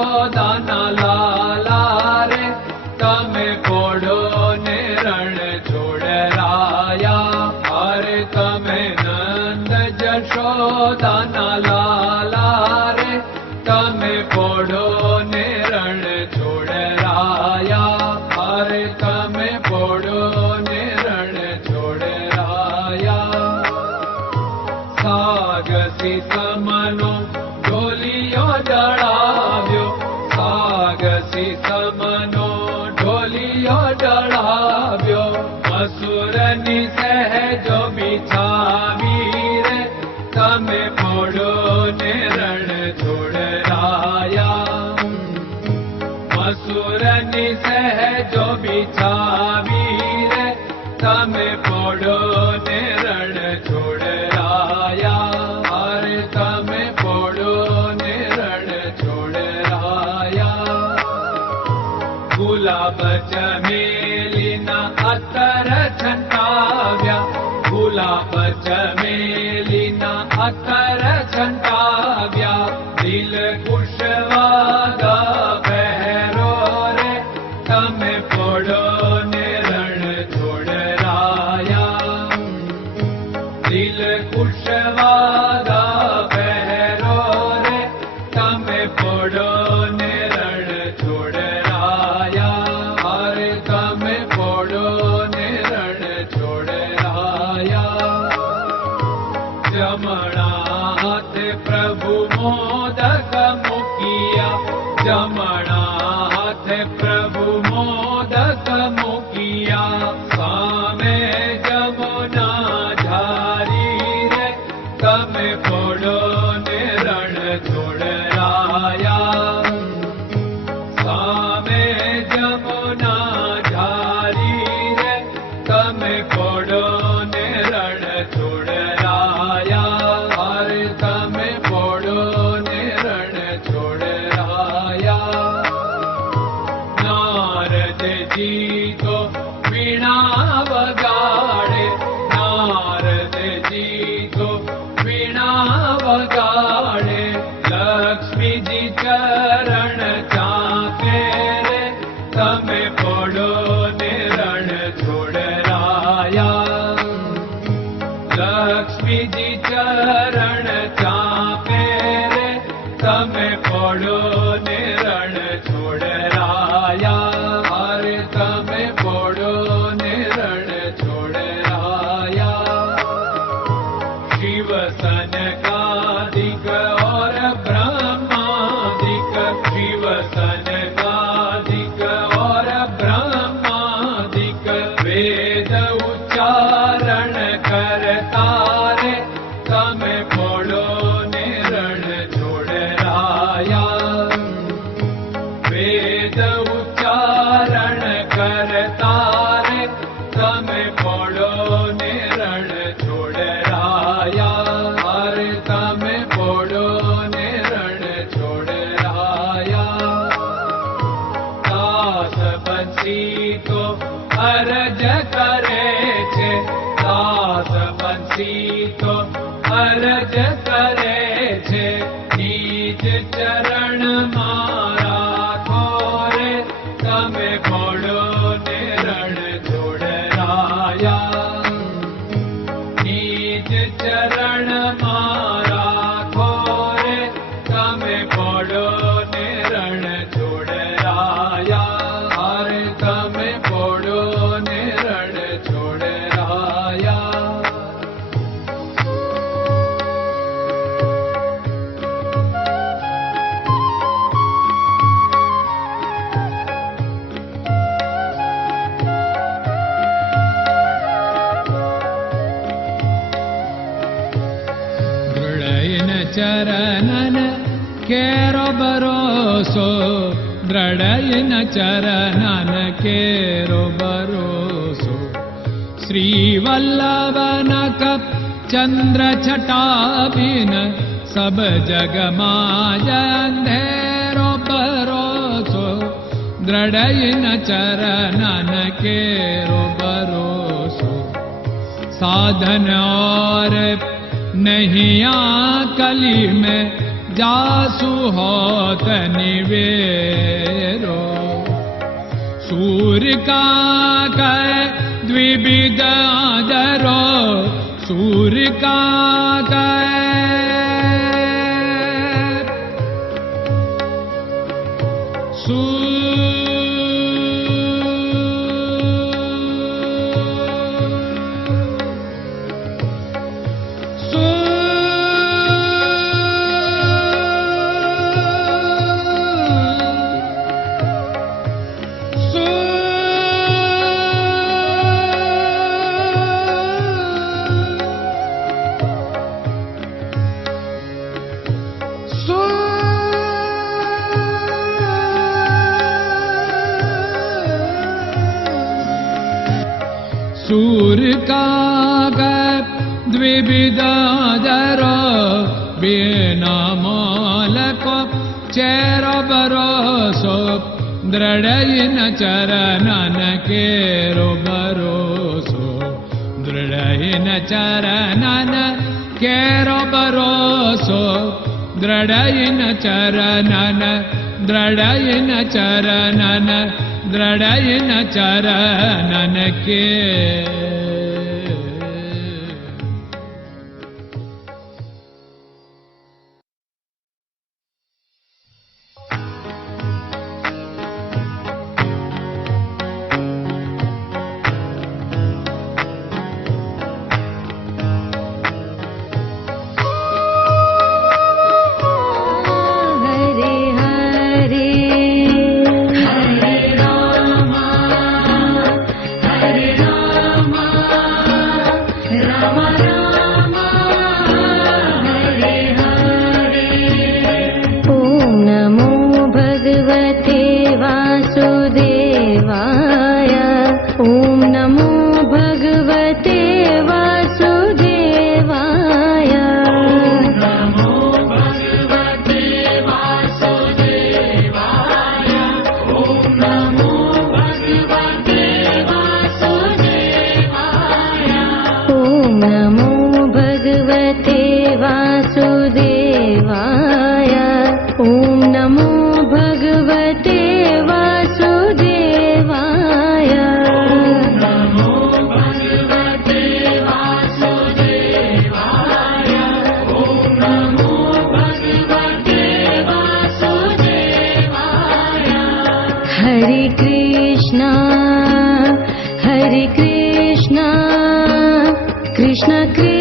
જશોદાના લાલા રે તમે પોડો ને રણ છોડરાયા. અરે તમે નંદ જશોદાના લાલા રે તમે પોડો ને રણ છોડરાયા. અરે તમે પોડો ને રણ છોડરાયા. સાગસી સમનો ઢોલિયો ડળાવ્યો, સાગસી સમનો ઢોલિયો ડળાવ્યો. મસૂરની સહેજો બિછાવી રે તમે પોડો ને રણ છોડરાયા. મસૂરની સહેજો બિછાવી રે તમે પોડો ને રણ છોડરાયા. અરે તમે પોડો ને રણ છોડરાયા. ગુલાબ ચમેલીના અત્તર છંટાવ્યા, ગુલાબ ચમેલીના અત્તર છંટાવ્યા. દિલ કુશવાદા પહેરો રે તમે પોડો ને રણ છોડરાયા. દિલ કુશવાદા પહેરો રે તમે પોડો ને રણ છોડરાયા. અરે તમે પોડો ને રણ છોડરાયા. જમણા હાથે પ્રભુ મોદક મૂકિયા, જમણા હાથે પ્રભુ મોદક મૂકિયા. સામે જમુના ઝારી રે તમે પોડો ને રણ છોડરાયા. સામે જમુના ઝારી રે તમે પોડો ને રણ છોડરાયા. અરે તમે પોડો ને રણ છોડરાયા. નારદજી તો વીણા વગાડે, નારદજી તો વીણા વગાડે. લક્ષ્મીજી ચરણ ચાકે રે તમે પોડો ને રણ છોડરાયા. લક્ષ્મીજી ચરણ ચાપે રે તમે પોડો ને રણ છોડરાયા. અરે તમે પોડો ને રણ છોડરાયા. શિવ સનકાદિક और ब्रह्मादिक, शिव सनकादिक और ब्रह्मादिक. वेद उच्चारण करता रे તમે પોડો ને રણ છોડરાયા. વેદ ઉચ્ચારણ કરતા રે તમે પોડો ને રણ છોડરાયા. અરે તમે પોડો ને રણ છોડરાયા. દાસ બંસી તો અરજ કરે છે, દાસ બંસી તો અરજ કરે છે. નીચ ચરણ મારા ખોરે તમે પોડો ને રણ છોડરાયા. નીચ ચરણ મારા ખોરે તમે પોડો ને રણ છોડરાયા. અરે તમે પોડો ને રણ છોડરાયા. ચરણન કેરો ભરોસો, દ્રઢયન ચરણન કેરો ભરોસો. શ્રી વલ્લભન કપ ચંદ્ર છટાબિન સબ જગમાં અંધેરો ભરોસો. દ્રઢયન ચરણન કેરો ભરોસો. साधन और नहीं कली में जासु होत निवेरो। सूर्य का कै द्विविध आदरो, सूर्य का सूर्य का द्विविधादरो, बिना मोल को चेर भरोसो, दृढ़ चरणन केरो भरोसो, दृढ़ चरणन केरो भरोसो, दृढ़ चरणन, दृढ़ चरणन, दृढ़ चरणन के। Hare Krishna, Krishna Krishna